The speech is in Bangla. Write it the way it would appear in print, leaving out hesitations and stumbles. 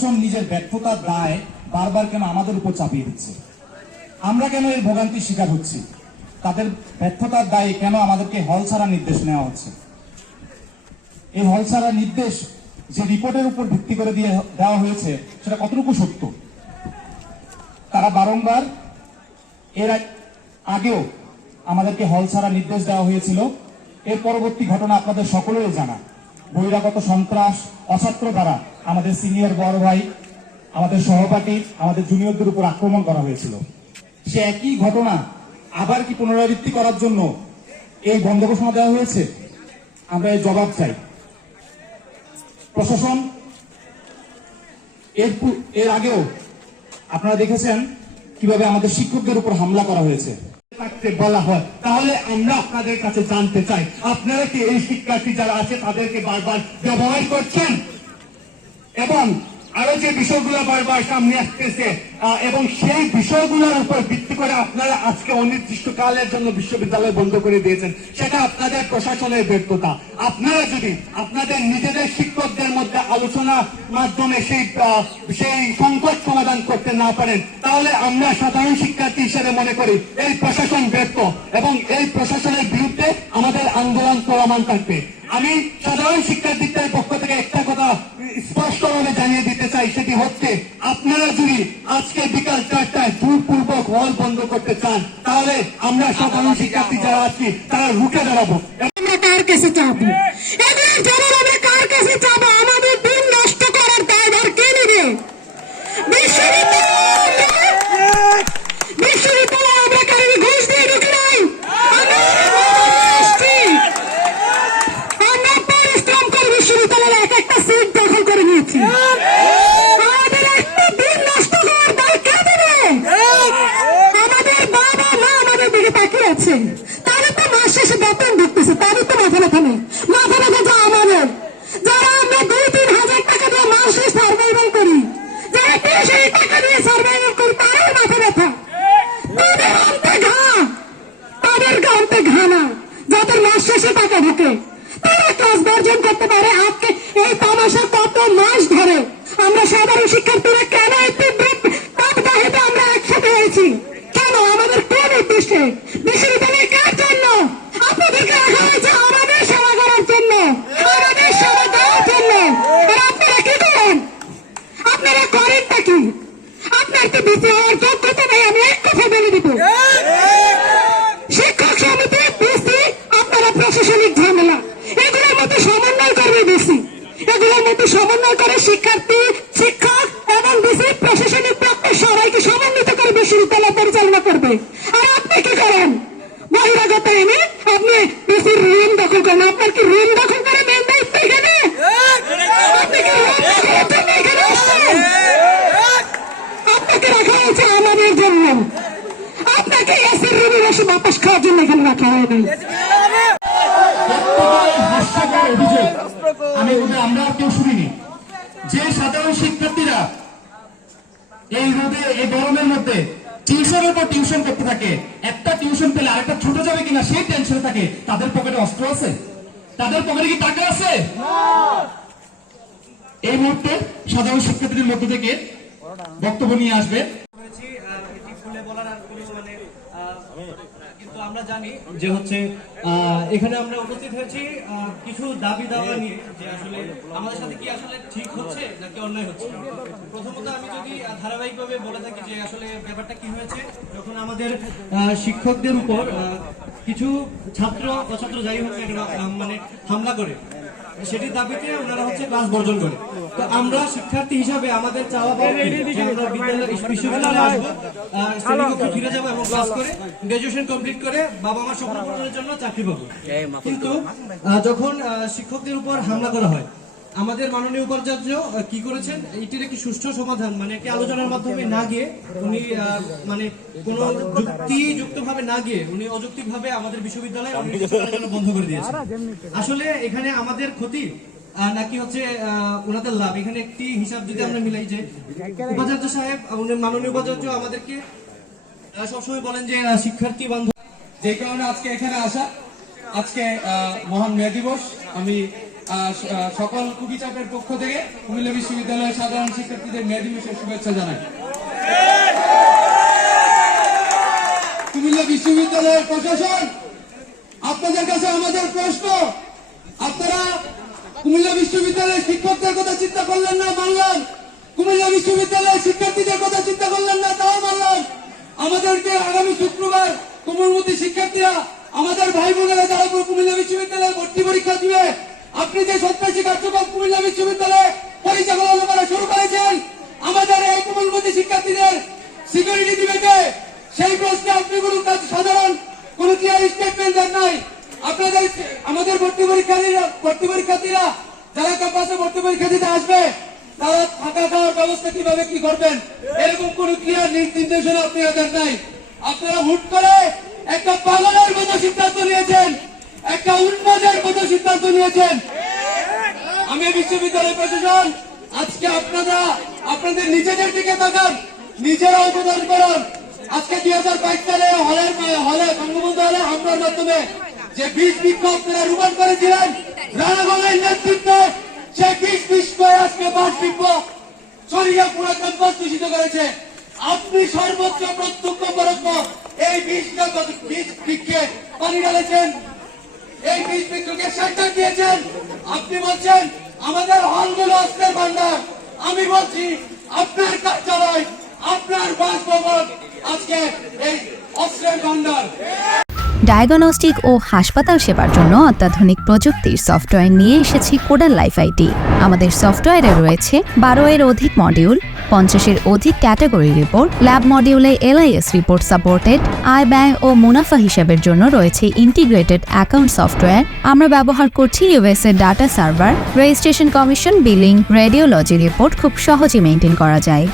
প্রশাসন নিজের ব্যর্থতার দায় বারবার কেন আমাদের উপর চাপিয়ে দিচ্ছে? আমরা কেন এর ভোগান্তির শিকার হচ্ছি? তাদের ব্যর্থতার দায়ে কেন আমাদেরকে হল ছাড়া নির্দেশ নেওয়া হচ্ছে? এই হল ছাড়া নির্দেশ যে রিপোর্টের উপর ভিত্তি করে দেওয়া হয়েছে সেটা কতটুকু সত্য? তারা বারংবার এর আগেও আমাদেরকে হল ছাড়া নির্দেশ দেওয়া হয়েছিল। এর পরবর্তী ঘটনা আপনাদের সকলেরই জানা। বহিরাগত সন্ত্রাস অছাত্র দ্বারা আমাদের সিনিয়র বড় ভাই, আমাদের সহপাঠী, আমাদের জুনিয়রদের উপর আক্রমণ করা হয়েছিল। সে একই ঘটনা আবার কি পুনরাবৃত্তি করার জন্য এই বন্ধ ঘোষণা দেওয়া হয়েছে? আমরা এর জবাব চাই। প্রশাসন এর আগেও আপনারা দেখেছেন কিভাবে আমাদের শিক্ষকদের উপর হামলা করা হয়েছে। বলা হয়, তাহলে আমরা আপনাদের কাছে জানতে চাই, আপনারা কি এই শিক্ষার্থী যারা আছে তাদেরকে বারবার ব্যবহার করছেন? এবং আরো যে বিষয়গুলো বারবার সামনে আসতেছে এবং সেই বিষয়গুলোর উপর ভিত্তি করে আপনারা আজকে অনির্দিষ্টকালের জন্য বিশ্ববিদ্যালয় বন্ধ করে দিয়েছেন, সেটা আপনাদের প্রশাসনের ব্যর্থতা। আপনারা যদি আপনাদের নিজেদের শিক্ষকদের মধ্যে আলোচনার মাধ্যমে সেই সংকট সমাধান করতে না পারেন, তাহলে আমরা সাধারণ শিক্ষার্থী হিসেবে মনে করি এই প্রশাসন ব্যর্থ এবং এই প্রশাসনের বিরুদ্ধে আমাদের আন্দোলন চলমান থাকবে। আমি সাধারণ শিক্ষার্থীদের পক্ষ থেকে একটা কথা স্পষ্টভাবে জানিয়ে দিতে চাই, সেটি হচ্ছে আপনারা যদি আজকে বিকাল 4টায় জোরপূর্বক হল বন্ধ করতে চান, তাহলে আমরা সাধারণ শিক্ষার্থী যারা আছি তারা রুখে দাঁড়াবো। আমরা কার কাছে চাবো? এদের জবাব আমরা কার কাছে চাবো? আমাদের দিন নষ্ট করার দায়ভার কে নেবে? বিশ্ববিদ্যালয় আমরা কারণে ঘুষ দিয়ে ঢুকি নাই। আমরা পরিশ্রম করে বিশ্ববিদ্যালয়ে এক একটা সিট দখল করে নিয়েছি। আমাদের একটা দিন নষ্ট করার দায় কে দেবে? আমাদের বাবা মা আমাদের দিকে তাকিয়ে আছে। তাদের তো মাস শেষে বেতন ঢুকতেছে, তাদের তো মাথা ব্যথা নেই। মাথা ব্যথা যা আমাদের, যারা আমরা 2-3 হাজার টাকা দিয়ে মাস শেষ সার্ভাইভাল করি, যারা 30,000 টাকা দিয়ে সার্ভাইভাল করি, তারাই মাথা ব্যথা। তাদের অন্তে ঘা, তাদের অন্তে ঘা না। যাদের মাস শেষে টাকা ঢুকে তারা ক্লাস বর্জন করতে পারে। আজকে এই তামাশা কত মাস ধরে আমরা সাধারণ শিক্ষার্থীরা কেন এই তীব্র তাপদাহেতে আমরা একসাথে হয়েছি? কেন? আমাদের কোন উদ্দেশ্যে? বিশ্ববিদ্যালয়ে কার জন্য? আপনাদেরকে রাখা হয়েছে আমাদের সেবা করার জন্য, আমাদের সেবা দেওয়ার জন্য। আর আপনারা কি করেন? আপনারা করেনটা কি? আপনার কি বেঁচে হওয়ার যোগ্যতা নেই? আমি এক কথা বলে দিব, শিক্ষক সমিতি বেশি, আপনারা প্রশাসনিক ঝামেলা, এগুলোর মধ্যে সমন্বয় করবে বেশি। এগুলোর মধ্যে সমন্বয় করে শিক্ষার্থী, শিক্ষক এবং বেশি প্রশাসনিক পক্ষে সবাইকে সমন্বিত করে বিশ্ববিদ্যালয় পরিচালনা করবে। আর আপনি কি করেন? বহিরাগত এনে আপনি বেশি ঋণ দখল করেন। আপনার কি ঋণ দখল করে মেন দায়িত্ব এখানে? আপনি কি ঋণ দখলের জন্য এখানে আসছেন? আপনাকে রাখা হয়েছে আমাদের জন্য, আপনাকে এসির রুমে বসে বাতাস খাওয়ার জন্য এখানে রাখা হয়নি। আমরা কেউ শুনিনি যে সাধারণ শিক্ষার্থীরা এই রোদে, এই গরমের মধ্যে টিউশনের পর টিউশন করতে থাকে। একটা টিউশন পেলে আরেকটা ছুটে যাবে কিনা সেই টেনশনে থাকে। তাদের পকেটে অস্ত্র আছে? তাদের পকেটে কি টাকা আছে? এই মুহূর্তে সাধারণ শিক্ষার্থীদের মধ্য থেকে বক্তব্য নিয়ে আসবে। কিন্তু আমরা জানি যে হচ্ছে এখানে আমরা উপস্থিত হয়েছি কিছু দাবি দাওয়া নিয়ে, যে আসলে আমাদের সাথে কি আসলে ঠিক হচ্ছে নাকি অন্যায় হচ্ছে। প্রথমত আমি যদি ধারাবাহিকভাবে বলে থাকি যে আসলে ব্যাপারটা কি হয়েছে, যখন আমাদের শিক্ষকদের উপর কিছু ছাত্র অছাত্র যাই হোক মানে হামলা করে, সেটির দাবিতে ওনারা হচ্ছে ক্লাস বর্জন করে। তো আমরা শিক্ষার্থী হিসাবে আমাদের চাওয়া বিশ্ববিদ্যালয়ে আসবো, শ্রেণীকক্ষে ফিরে যাবো এবং ক্লাস করে গ্রাজুয়েশন কমপ্লিট করে বাবা মা স্বপ্ন পূরণের জন্য চাকরি পাবো। কিন্তু যখন শিক্ষকদের উপর হামলা করা হয়, আমাদের মাননীয় উপাচার্য কি করেছেন, এটির একটি সুষ্ঠু সমাধান মানে একটি আলোচনার মাধ্যমে না গিয়ে উনি মানে কোনো যুক্তিযুক্তভাবে না গিয়ে উনি অযৌক্তিকভাবে আমাদের বিশ্ববিদ্যালয় বন্ধ করে দিয়েছেন। আসলে এখানে আমাদের ক্ষতি নাকি হচ্ছে ওনাদের লাভ, এখানে একটি হিসাব যদি আমরা মিলাই, যে উপাচার্য সাহেব, মাননীয় উপাচার্য আমাদেরকে সবসময় বলেন যে শিক্ষার্থী বান্ধব, যে কারণে আজকে এখানে আসা। আজকে মহান মে দিবস, আমি সকল কুবি চাপের পক্ষ থেকে কুমিল্লা বিশ্ববিদ্যালয়ের সাধারণ শিক্ষার্থীদের মে দিবসের শুভেচ্ছা জানাই। কুমিল্লা বিশ্ববিদ্যালয়ের প্রশাসন, আপনাদের কাছে আমাদের প্রশ্ন, আপনারা কুমিল্লা বিশ্ববিদ্যালয়ের শিক্ষকদের কথা চিন্তা করলেন না, মানলাম। কুমিল্লা বিশ্ববিদ্যালয়ের শিক্ষার্থীদের কথা চিন্তা করলেন না, তাও মানলাম। আমাদেরকে আগামী শুক্রবার কোমলমতি শিক্ষার্থীরা, আমাদের ভাই বোনেরা যারা কুমিল্লা বিশ্ববিদ্যালয়ে ভর্তি পরীক্ষা দিবে, আপনি যে সন্ত্রাসী কার্যক্রম কুমিল্লা বিশ্ববিদ্যালয়ে পরিচালনা করা শুরু করেছেন, আমাদের এই কোমলমতি শিক্ষার্থীদের সিকিউরিটি দিবে কে? সেই প্রশ্নে আপনি কোনো কাজ সাধারণ কোনো ক্লিয়ার স্টেটমেন্ট দেন নাই। আপনাদের আমাদের ভর্তি পরীক্ষার্থীরা যারা ক্যাম্পাসে ভর্তি পরীক্ষা দিতে আসবে, তারা থাকা খাওয়ার ব্যবস্থা কিভাবে কি করবেন, এরকম কোন ক্লিয়ার নির্দেশনা আপনারা দেন নাই। আপনারা হুট করে একটা পাগলের মতো সিদ্ধান্ত নিয়েছেন, একটা উন্মাদের মতো সিদ্ধান্ত নিয়েছেন। আমি বিশ্ববিদ্যালয় প্রশাসন, আজকে আপনারা আপনাদের নিজেদের দিকে তাকান, নিজেরা অবদান করুন। আজকে 2022 সালে হলে বঙ্গবন্ধু হলে হামলার মাধ্যমে যে 20 বৃক্ষ আপনারা রোপণ করেছিলেন রানাগঞ্জের নেতৃত্বে, সেই 20 বৃক্ষ আজকে 5 বৃক্ষ ছড়িয়ে পুরো ক্যাম্পাস দূষিত করেছে। আপনি সর্বোচ্চ প্রত্যক্ষ পরোক্ষ এই 20 বৃক্ষে পানি ঢালেছেন, এই 20 বৃক্ষকে শেল্টার দিয়েছেন। আপনি বলছেন আমাদের হলগুলো অস্ত্রের ভান্ডার। আমি বলছি আপনার কার্যালয়, আপনার বাসভবন আজকে এই অস্ত্রের ভান্ডার। ডায়াগনস্টিক ও হাসপাতাল সেবার জন্য অত্যাধুনিক প্রযুক্তির সফটওয়্যার নিয়ে এসেছি কোডাল লাইফ আইটি। আমাদের সফটওয়্যারে রয়েছে 12-এর অধিক মডিউল, 50-এর অধিক ক্যাটাগরি রিপোর্ট, ল্যাব মডিউলে LIS রিপোর্ট সাপোর্টেড, আয় ব্যয় ও মুনাফা হিসাবের জন্য রয়েছে ইন্টিগ্রেটেড অ্যাকাউন্ট সফটওয়্যার। আমরা ব্যবহার করছি US এর data server. Registration, commission, billing, radiology report খুব সহজে মেইনটেইন করা যায়।